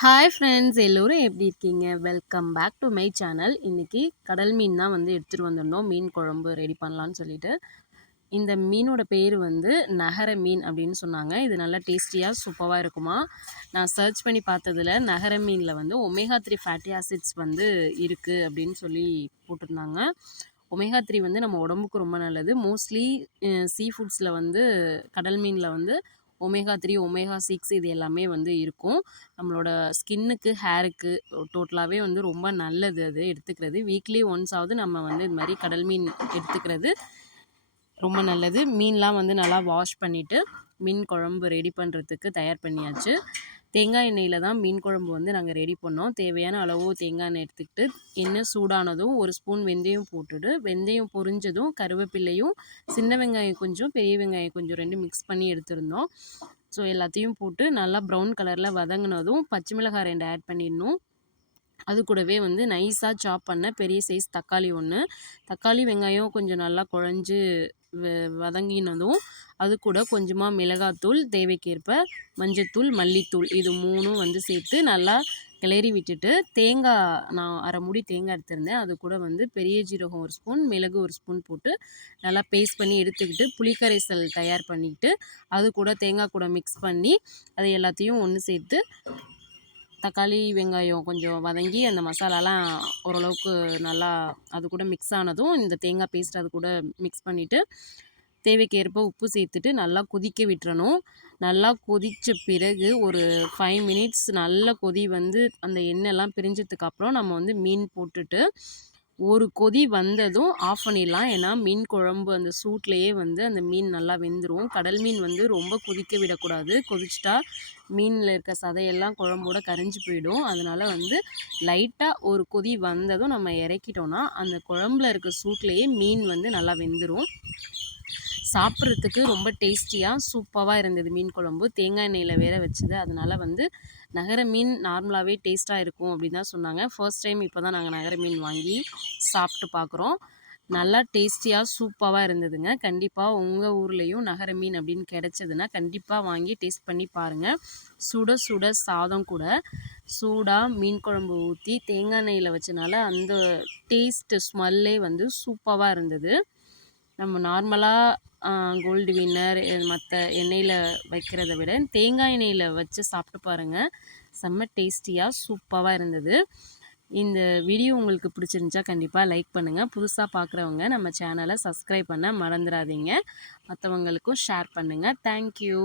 Hi friends எல்லோரும் எப்படி இருக்கீங்க? Welcome back to my channel இன்றைக்கி கடல் மீன் தான் வந்து எடுத்துகிட்டு வந்திருந்தோம். மீன் குழம்பு ரெடி பண்ணலான்னு சொல்லிட்டு. இந்த மீனோட பேர் வந்து நகர மீன் அப்படின்னு சொன்னாங்க. இது நல்லா டேஸ்டியாக சூப்பராக இருக்குமா? நான் சர்ச் பண்ணி பார்த்ததில் நகர மீனில் வந்து ஒமேகா த்ரீ ஃபேட்டி ஆசிட்ஸ் வந்து இருக்குது அப்படின்னு சொல்லி போட்டிருந்தாங்க. ஒமேகா த்ரீ வந்து நம்ம உடம்புக்கு ரொம்ப நல்லது. மோஸ்ட்லி சீ ஃபுட்ஸில் வந்து கடல் மீனில் வந்து ஒமேகா த்ரீ ஒமேகா சிக்ஸ் இது எல்லாமே வந்து இருக்கும். நம்மளோட ஸ்கின்னுக்கு ஹேருக்கு டோட்டலாகவே வந்து ரொம்ப நல்லது அது எடுத்துக்கிறது. வீக்லி ஒன்ஸ் ஆகுது நம்ம வந்து இது மாதிரி கடல் மீன் எடுத்துக்கிறது ரொம்ப நல்லது. மீன்லாம் வந்து நல்லா வாஷ் பண்ணிவிட்டு மீன் குழம்பு ரெடி பண்ணுறதுக்கு தயார் பண்ணியாச்சு. தேங்காய் எண்ணெயில் தான் மீன் குழம்பு வந்து நாங்கள் ரெடி பண்ணோம். தேவையான அளவு தேங்காய் எண்ணெய் எடுத்துக்கிட்டு எண்ணெய் சூடானதும் ஒரு ஸ்பூன் வெந்தயம் போட்டுட்டு வெந்தயம் பொரிஞ்சதும் கருவேப்பிள்ளையும் சின்ன வெங்காயம் கொஞ்சம் பெரிய வெங்காயம் கொஞ்சம் ரெண்டும் மிக்ஸ் பண்ணி எடுத்துருந்தோம். ஸோ எல்லாத்தையும் போட்டு நல்லா ப்ரௌன் கலரில் வதங்கினதும் பச்சை மிளகாய் ரெண்டு ஆட் பண்ணிடணும். அது கூடவே வந்து நைஸாக சாப் பண்ண பெரிய சைஸ் தக்காளி ஒன்று தக்காளி வெங்காயம் கொஞ்சம் நல்லா குழஞ்சு வதங்கினதும் அது கூட கொஞ்சமாக மிளகாத்தூள் தேவைக்கேற்ப மஞ்சத்தூள் மல்லித்தூள் இது மூணும் வந்து சேர்த்து நல்லா கிளறி விட்டுட்டு தேங்காய் நான் அரை மூடி தேங்காய் எடுத்திருந்தேன். அது கூட வந்து பெரிய ஜீரகம் ஒரு ஸ்பூன் மிளகு ஒரு ஸ்பூன் போட்டு நல்லா பேஸ்ட் பண்ணி எடுத்துக்கிட்டு புளிக்கரைசல் தயார் பண்ணிக்கிட்டு அது கூட தேங்காய் கூட மிக்ஸ் பண்ணி அது எல்லாத்தையும் ஒன்று சேர்த்து தக்காளி வெங்காயம் கொஞ்சம் வதங்கி அந்த மசாலாலாம் ஓரளவுக்கு நல்லா அது கூட மிக்ஸ் ஆனதும் இந்த தேங்காய் பேஸ்ட் அது கூட மிக்ஸ் பண்ணிவிட்டு தேவைக்கேற்ப உப்பு சேர்த்துட்டு நல்லா கொதிக்க விட்டுறணும். நல்லா கொதித்த பிறகு ஒரு ஃபைவ் மினிட்ஸ் நல்ல கொதி வந்து அந்த எண்ணெய்லாம் பிரிஞ்சதுக்கப்புறம் நம்ம வந்து மீன் போட்டுட்டு ஒரு கொதி வந்ததும் ஆஃப் பண்ணிடலாம். ஏன்னா மீன் குழம்பு அந்த சூட்லேயே வந்து அந்த மீன் நல்லா வெந்துடும் கடல் மீன் வந்து ரொம்ப கொதிக்க விடக்கூடாது. கொதிச்சிட்டா மீனில் இருக்க சதையெல்லாம் குழம்போட கரைஞ்சி போயிடும். அதனால் வந்து லைட்டாக ஒரு கொதி வந்ததும் நம்ம இறக்கிட்டோன்னா அந்த குழம்புல இருக்க சூட்லேயே மீன் வந்து நல்லா வெந்துடும் சாப்பிட்றதுக்கு ரொம்ப டேஸ்டியாக சூப்பராக இருந்தது மீன் குழம்பு. தேங்காய் எண்ணெயில் வேற வச்சது. அதனால் வந்து நகர மீன் நார்மலாகவே டேஸ்ட்டாக இருக்கும் அப்படின்னு தான் சொன்னாங்க. ஃபர்ஸ்ட் டைம் இப்போ தான் நாங்கள் நகர மீன் வாங்கி சாப்பிட்டு பார்க்குறோம் நல்லா டேஸ்டியாக சூப்பராக இருந்ததுங்க. கண்டிப்பாக உங்கள் ஊர்லேயும் நகர மீன் அப்படின்னு கிடச்சதுன்னா கண்டிப்பாக வாங்கி டேஸ்ட் பண்ணி பாருங்கள் சுட சுட சாதம் கூட. சூடாக மீன் குழம்பு ஊற்றி தேங்காய் எண்ணெயில் வச்சனால அந்த டேஸ்ட்டு ஸ்மெல்லே வந்து சூப்பராக இருந்தது. நம்ம நார்மலாக கோல்டு வின்னர் மற்ற எண்ணெயில் வைக்கிறத விட தேங்காய் எண்ணெயில் வச்சு சாப்பிட்டு பாருங்கள் செம்ம டேஸ்டியாக சூப்பராக இருந்தது. இந்த வீடியோ உங்களுக்கு பிடிச்சிருந்துச்சா கண்டிப்பாக லைக் பண்ணுங்கள் புதுசாக பார்க்குறவங்க நம்ம சேனலை சப்ஸ்கிரைப் பண்ண மறந்துடாதீங்க. மற்றவங்களுக்கும் ஷேர் பண்ணுங்கள் தேங்க்யூ